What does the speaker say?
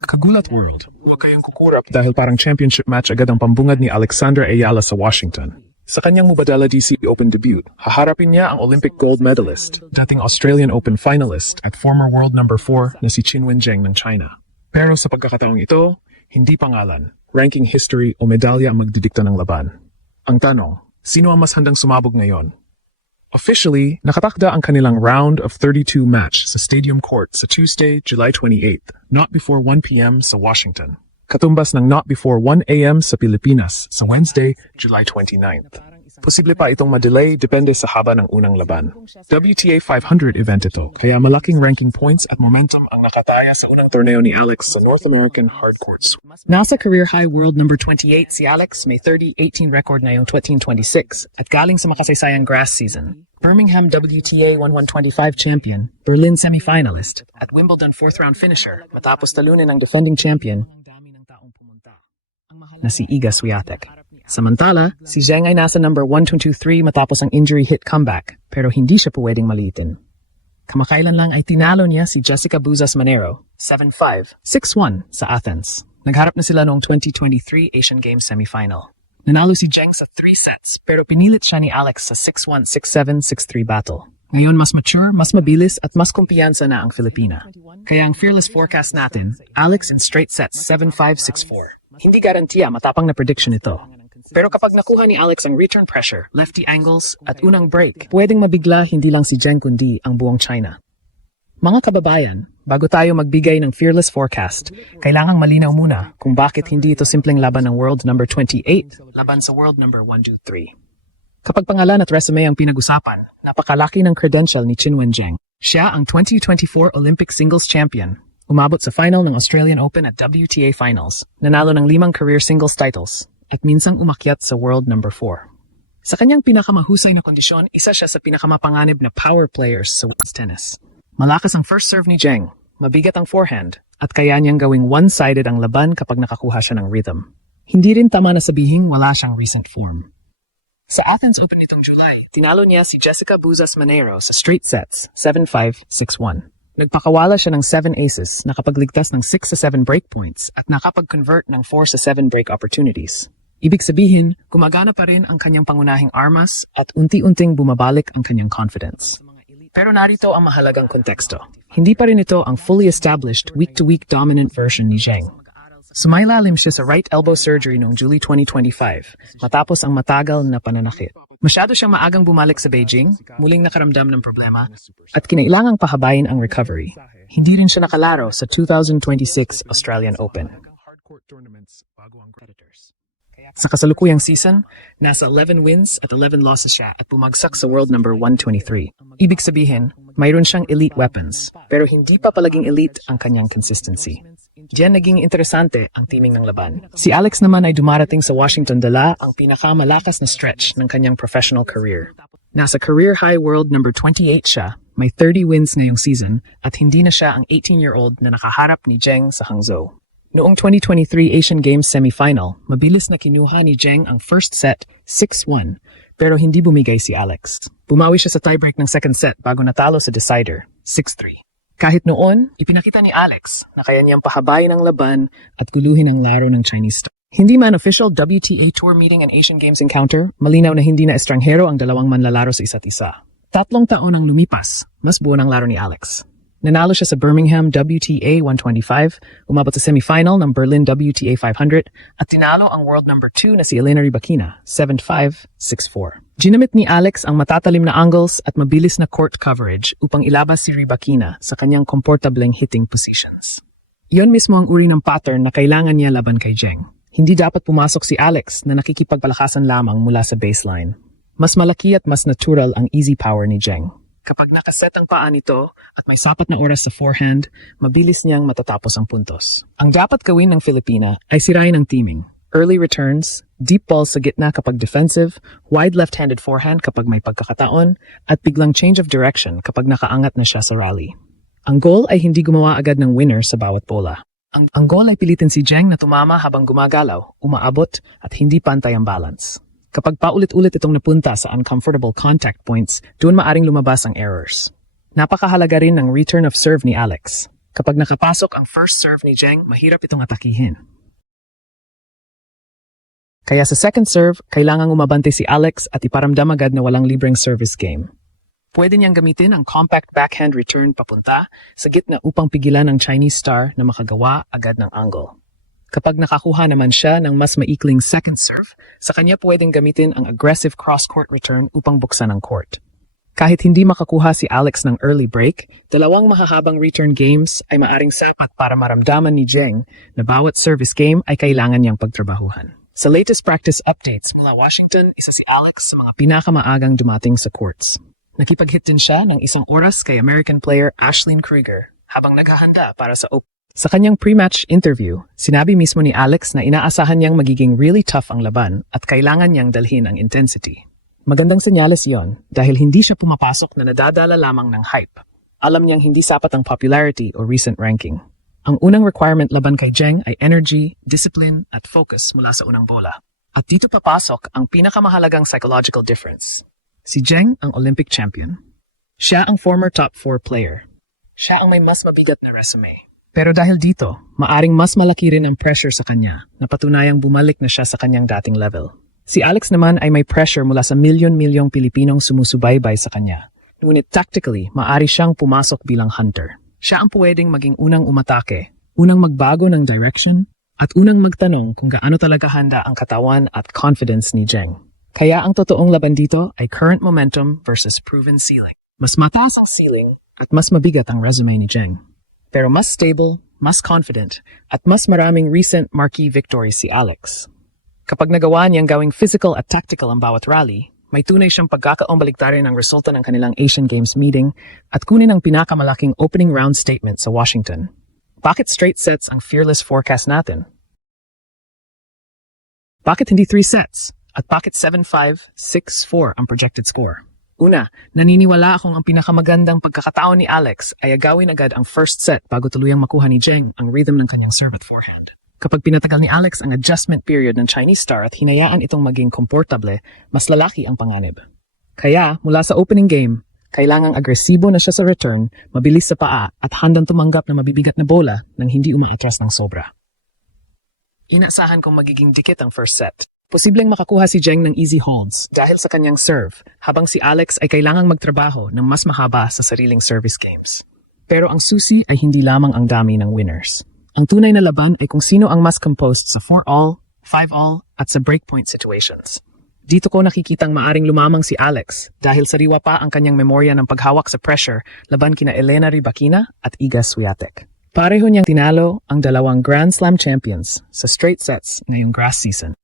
Kagulat World. Huwag kayong kukurap dahil parang championship match agad ang pambungad ni Alexandra Ayala sa Washington. Sa kanyang Mubadala DC Open debut, haharapin niya ang Olympic gold medalist, dating Australian Open finalist at former world number 4 na si Qinwen Zheng ng China. Pero sa pagkakataong ito, hindi pangalan, ranking history o medalya ang magdidikta ng laban. Ang tanong, sino ang mas handang sumabog ngayon? Officially, nakatakda ang kanilang round of 32 match sa Stadium Court sa Tuesday, July 28th, not before 1 p.m. sa Washington. Katumbas ng not before 1 a.m. sa Pilipinas sa Wednesday, July 29th. Posible pa itong madelay depende sa haba ng unang laban. WTA 500 event ito, kaya malaking ranking points at momentum ang nakataya sa unang torneo ni Alex sa North American Hardcourts. Nasa career high world number 28 si Alex, may 30-18 record ngayong 2026 at galing sa makasaysayang grass season. Birmingham WTA 1125 champion, Berlin semi-finalist, at Wimbledon fourth-round finisher matapos talunin ang defending champion na si Iga Swiatek. Samantala, si Zheng ay nasa number 1-2-3 matapos ang injury-hit comeback, pero hindi siya pwedeng maliitin. Kamakailan lang ay tinalo niya si Jessica Buzas Manero, 7-5, 6-1 sa Athens. Nagharap na sila noong 2023 Asian Games semifinal. Nanalo si Zheng sa 3 sets, pero pinilit siya ni Alex sa 6-1, 6-7, 6-3 battle. Ngayon mas mature, mas mabilis at mas kumpiyansa na ang Filipina. Kaya ang fearless forecast natin, Alex in straight sets 7-5, 6-4. Hindi garantiya matapang na prediction ito. Pero kapag nakuha ni Alex ang return pressure, lefty angles, at unang break, pwedeng mabigla hindi lang si Zheng kundi ang buong China. Mga kababayan, bago tayo magbigay ng fearless forecast, kailangang malinaw muna kung bakit hindi ito simpleng laban ng world number 28, laban sa world number 123. Kapag pangalan at resume ang pinag-usapan, napakalaki ng credential ni Qinwen Zheng. Siya ang 2024 Olympic singles champion, umabot sa final ng Australian Open at WTA Finals, nanalo ng 5 career singles titles, at minsang umakyat sa world number 4. Sa kanyang pinakamahusay na kondisyon, isa siya sa pinakamapanganib na power players sa women's tennis. Malakas ang first serve ni Zheng, mabigat ang forehand, at kaya niyang gawing one-sided ang laban kapag nakakuha siya ng rhythm. Hindi rin tama na sabihing wala siyang recent form. Sa Athens Open nitong July, tinalo niya si Jessica Buzas Manero sa straight sets, 7-5, 6-1. Nagpakawala siya ng 7 aces, nakapagligtas ng 6-7 break points, at nakapag-convert ng 4-7 break opportunities. Ibig sabihin, gumagana pa rin ang kanyang pangunahing armas at unti-unting bumabalik ang kanyang confidence. Pero narito ang mahalagang konteksto. Hindi pa rin ito ang fully established week-to-week dominant version ni Zheng. Sumailalim siya sa right elbow surgery noong July 2025 matapos ang matagal na pananakit. Masyado siyang maagang bumalik sa Beijing, muling nakaramdam ng problema, at kinailangang pahabain ang recovery. Hindi rin siya nakalaro sa 2026 Australian Open. Sa kasalukuyang season, nasa 11 wins at 11 losses siya at bumagsak sa world number 123. Ibig sabihin, mayroon siyang elite weapons, pero hindi pa palaging elite ang kanyang consistency. Diyan naging interesante ang teaming ng laban. Si Alex naman ay dumarating sa Washington dala ang pinakamalakas na stretch ng kanyang professional career. Nasa career high world number 28 siya, may 30 wins ngayong season, at hindi na siya ang 18-year-old na nakaharap ni Zheng sa Hangzhou. Noong 2023 Asian Games semifinal, mabilis na kinuha ni Zheng ang first set, 6-1, pero hindi bumigay si Alex. Bumawi siya sa tiebreak ng second set bago natalo sa decider, 6-3. Kahit noon, ipinakita ni Alex na kaya niyang pahabain ang laban at guluhin ang laro ng Chinese star. Hindi man official WTA Tour meeting and Asian Games encounter, malinaw na hindi na estranghero ang dalawang manlalaro sa isa't isa. 3 taon ang lumipas, mas buo ng laro ni Alex. Nanalo siya sa Birmingham WTA 125, umabot sa semifinal ng Berlin WTA 500, at tinalo ang world number 2 na si Elena Rybakina, 7-5, 6-4. Ginamit ni Alex ang matatalim na angles at mabilis na court coverage upang ilabas si Rybakina sa kanyang komportableng hitting positions. Iyon mismo ang uri ng pattern na kailangan niya laban kay Zheng. Hindi dapat pumasok si Alex na nakikipagpalakasan lamang mula sa baseline. Mas malaki at mas natural ang easy power ni Zheng. Kapag nakaset ang paa nito at may sapat na oras sa forehand, mabilis niyang matatapos ang puntos. Ang dapat gawin ng Filipina ay sirain ang teaming. Early returns, deep balls sa gitna kapag defensive, wide left-handed forehand kapag may pagkakataon, at biglang change of direction kapag nakaangat na siya sa rally. Ang goal ay hindi gumawa agad ng winner sa bawat bola. Ang goal ay pilitin si Zheng na tumama habang gumagalaw, umaabot, at hindi pantay ang balance. Kapag paulit-ulit itong napunta sa uncomfortable contact points, doon maaring lumabas ang errors. Napakahalaga rin ng return of serve ni Alex. Kapag nakapasok ang first serve ni Zheng, mahirap itong atakihin. Kaya sa second serve, kailangang umabante si Alex at iparamdam agad na walang libreng service game. Pwede niyang gamitin ang compact backhand return papunta sa gitna upang pigilan ang Chinese star na makagawa agad ng angle. Kapag nakakuha naman siya ng mas maikling second serve, sa kanya pwedeng gamitin ang aggressive cross-court return upang buksan ang court. Kahit hindi makakuha si Alex ng early break, dalawang mahahabang return games ay maaring sapat para maramdaman ni Zheng na bawat service game ay kailangan niyang pagtrabahuhan. Sa latest practice updates mula Washington, isa si Alex sa mga pinakamaagang dumating sa courts. Nakipag-hit din siya ng 1 oras kay American player Ashlyn Krieger habang naghahanda para sa Open. Sa kanyang pre-match interview, sinabi mismo ni Alex na inaasahan niyang magiging really tough ang laban at kailangan niyang dalhin ang intensity. Magandang senyales yon dahil hindi siya pumapasok na nadadala lamang ng hype. Alam niyang hindi sapat ang popularity o recent ranking. Ang unang requirement laban kay Zheng ay energy, discipline at focus mula sa unang bola. At dito papasok ang pinakamahalagang psychological difference. Si Zheng ang Olympic champion. Siya ang former top 4 player. Siya ang may mas mabigat na resume. Pero dahil dito, maaring mas malaki rin ang pressure sa kanya na patunayang bumalik na siya sa kanyang dating level. Si Alex naman ay may pressure mula sa milyon-milyong Pilipinong sumusubaybay sa kanya. Ngunit tactically, maaari siyang pumasok bilang hunter. Siya ang pwedeng maging unang umatake, unang magbago ng direction, at unang magtanong kung gaano talaga handa ang katawan at confidence ni Zheng. Kaya ang totoong laban dito ay current momentum versus proven ceiling. Mas mataas ang ceiling at mas mabigat ang resume ni Zheng. Pero mas stable, mas confident, at mas maraming recent marquee victories si Alex. Kapag nagawa niyang gawing physical at tactical ang bawat rally, may tunay siyang pagkakaong baliktarin ang resulta ng kanilang Asian Games meeting at kunin ang pinakamalaking opening round statement sa Washington. Bakit straight sets ang fearless forecast natin? Bakit hindi 3 sets? At bakit 7-5, 6-4 ang projected score? Una, naniniwala akong ang pinakamagandang pagkakataon ni Alex ay agawin agad ang first set bago tuluyang makuha ni Zheng ang rhythm ng kanyang serve at forehand. Kapag pinatagal ni Alex ang adjustment period ng Chinese star at hinayaan itong maging komportable, mas lalaki ang panganib. Kaya, mula sa opening game, kailangang agresibo na siya sa return, mabilis sa paa at handang tumanggap na mabibigat na bola nang hindi umaatras ng sobra. Inaasahan kong magiging dikit ang first set. Posibleng makakuha si Zheng ng easy holds dahil sa kanyang serve, habang si Alex ay kailangang magtrabaho ng mas mahaba sa sariling service games. Pero ang susi ay hindi lamang ang dami ng winners. Ang tunay na laban ay kung sino ang mas composed sa 4-all, 5-all at sa breakpoint situations. Dito ko nakikitang maaring lumamang si Alex dahil sariwa pa ang kanyang memorya ng paghawak sa pressure laban kina Elena Rybakina at Iga Swiatek. Pareho niyang tinalo ang dalawang Grand Slam champions sa straight sets ngayong grass season.